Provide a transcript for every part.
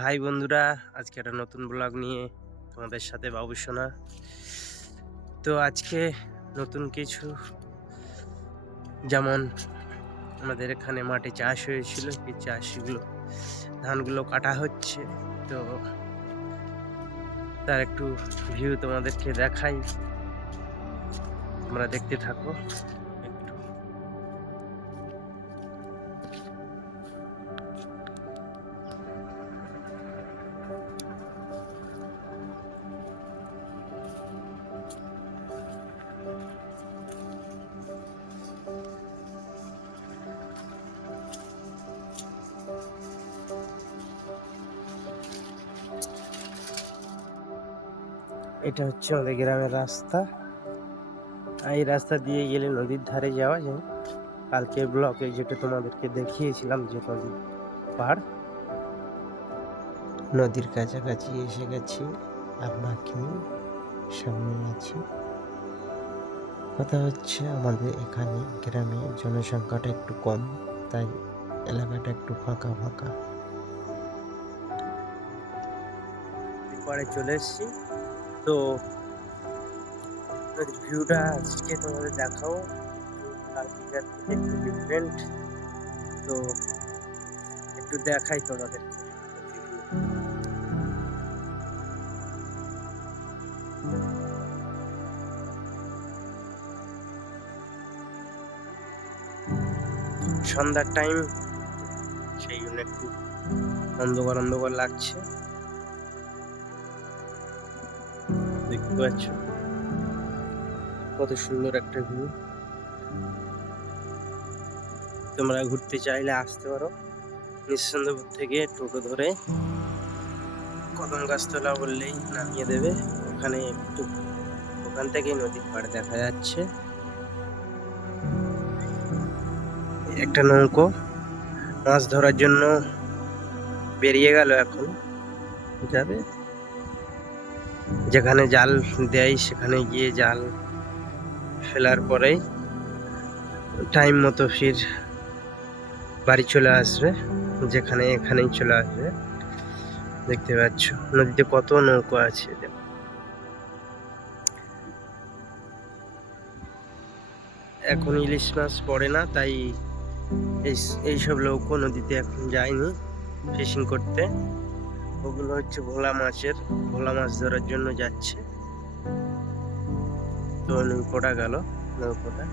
ভাই বন্ধুরা, আজকে একটা নতুন ব্লগ নিয়ে তোমাদের সাথে বাবুসোনা তো আজকে নতুন কিছু, যেমন আমাদের এখানে মাঠে চাষ হয়েছিল এই চাষগুলো, ধানগুলো কাটা হচ্ছে। তো তার একটু ভিউ তোমাদেরকে দেখাই। তোমরা দেখতে থাকো এটা হচ্ছে আমাদের গ্রামের রাস্তা। এই রাস্তা দিয়ে গেলে নদীর ধারে যাওয়া যায়। কালকে ব্লকে যেটা তোমাদেরকে দেখিয়েছিলাম যে নদীর পাড়, নদীর কাছাকাছি এসে গেছি। আর বাকি সামনে আছি। কথা হচ্ছে আমাদের এখানে গ্রামে জনসংখ্যাটা একটু কম, তাই এলাকাটা একটু ফাঁকা ফাঁকা। পরে চলে এসেছি। তো ভিউটা আজকে তোমাদের দেখাও। একটু ডিফারেন্ট তো, একটু দেখাই তোমাদের। সন্ধ্যার টাইম সেই জন্য একটু অন্ধকার অন্ধকার লাগছে। দেখতে পাচ্ছ? কত সুন্দর একটা ভিউ। তোমরা ঘুরতে চাইলে আসতে পারো। নিঃসন্দেহপুর থেকে টোটো ধরে কদম গাছতলা বললেই নামিয়ে দেবে। ওখানে একটু, ওখান থেকে নদীর পাড় দেখা যাচ্ছে। একটা নৌকো, মাছ ধরার জন্য বেরিয়ে গেল এখন। যাবে? যেখানে জাল দেয়, সেখানে গিয়ে জাল ফেলার পরেই টাইম মতো ফির বাড়ি চলে আসবে, যেখানে এখানেই চলে আসবে। দেখতে পাচ্ছ, নদীতে কত নৌকো আছে এখন ইলিশ মাছ পড়ে না, তাই এই, এইসব নৌকো নদীতে এখন যায়নি ফিশিং করতে। ওগুলো হচ্ছে ভোলা মাছের, ভোলা মাছ ধরার জন্য যাচ্ছে। তো নৌকোটা গেল, নৌকোটা।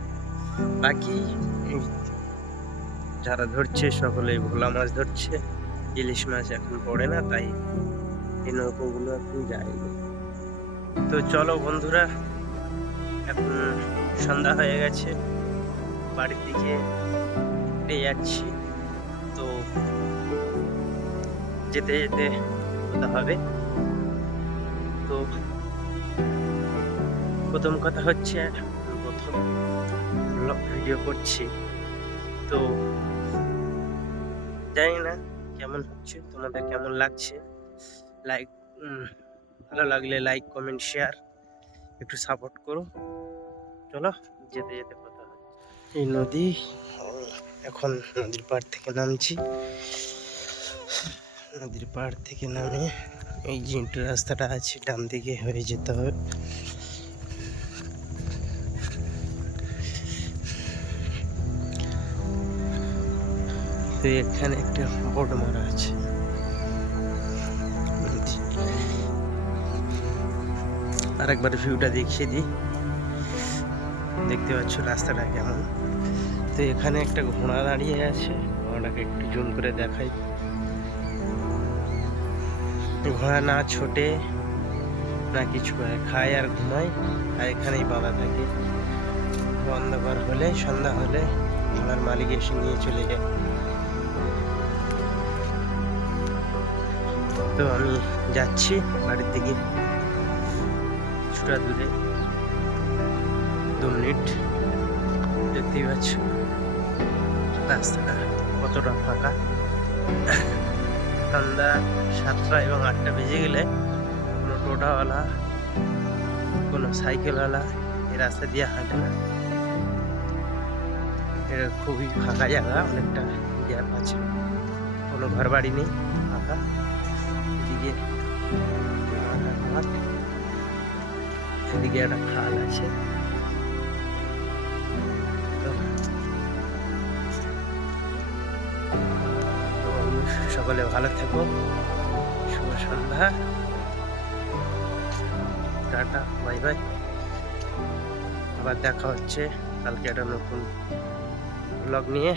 বাকি যারা ধরছে সকলে ভোলা মাছ ধরছে। ইলিশ মাছ এখন পড়ে না, তাই এই নৌকোগুলো এখন যায়নি। তো চলো বন্ধুরা, এখন সন্ধ্যা হয়ে গেছে, বাড়ির দিকে যাচ্ছি। তো যেতে যেতে হতে হবে। তো প্রথম কথা হচ্ছে প্রথম ভিডিও করছি। তো জানি না কেমন হচ্ছে, তোমাদের কেমন লাগছে? লাইক ভালো লাগলে লাইক কমেন্ট শেয়ার একটু সাপোর্ট করো। চলো, যেতে যেতে কথা এই নদী, এখন নদীর পাড় থেকে নামছি। নদীর পাড় থেকে নামে এই যে রাস্তাটা আছে, ডান দিকে হয়ে যেতে হবে। তো এখানে একটা বোর্ড মারা আছে। আরেকবার ভিউটা দেখিয়ে দিই। দেখতে পাচ্ছ রাস্তাটা কেমন। তো এখানে একটা ঘোড়া দাঁড়িয়ে আছে, ঘোড়াটাকে একটু জুম করে দেখাই। ঘোড়া না ছোটে, না কিছু করে, খায় আর ঘুমায়, আর এখানেই বাঁধা থাকে। অন্ধকার হলে, সন্ধ্যা হলে ঘোড়ার মালিক এসে নিয়ে চলে যায়। তো আমি যাচ্ছি বাড়ির দিকে। কিছুটা দূরে। দু মিনিট। দেখতেই পাচ্ছ, রাস্তাটা কতটা ফাঁকা। সন্ধ্যা সাতটা এবং আটটা বেজে গেলে কোনো টোটাওয়ালা, কোনো সাইকেলওয়ালা এই রাস্তা দিয়ে হাঁটে না। এটা খুবই ফাঁকা জায়গা, অনেকটা গ্যাপ আছে। কোনো ঘর বাড়ি নেই, ফাঁকা। এদিকে এদিকে একটা খাল আছে। সকলে ভালো থেকো। শুভ সন্ধ্যা। Tata, bye bye. আবার দেখা হচ্ছে। কালকে একটা নতুন ব্লগ নিয়ে।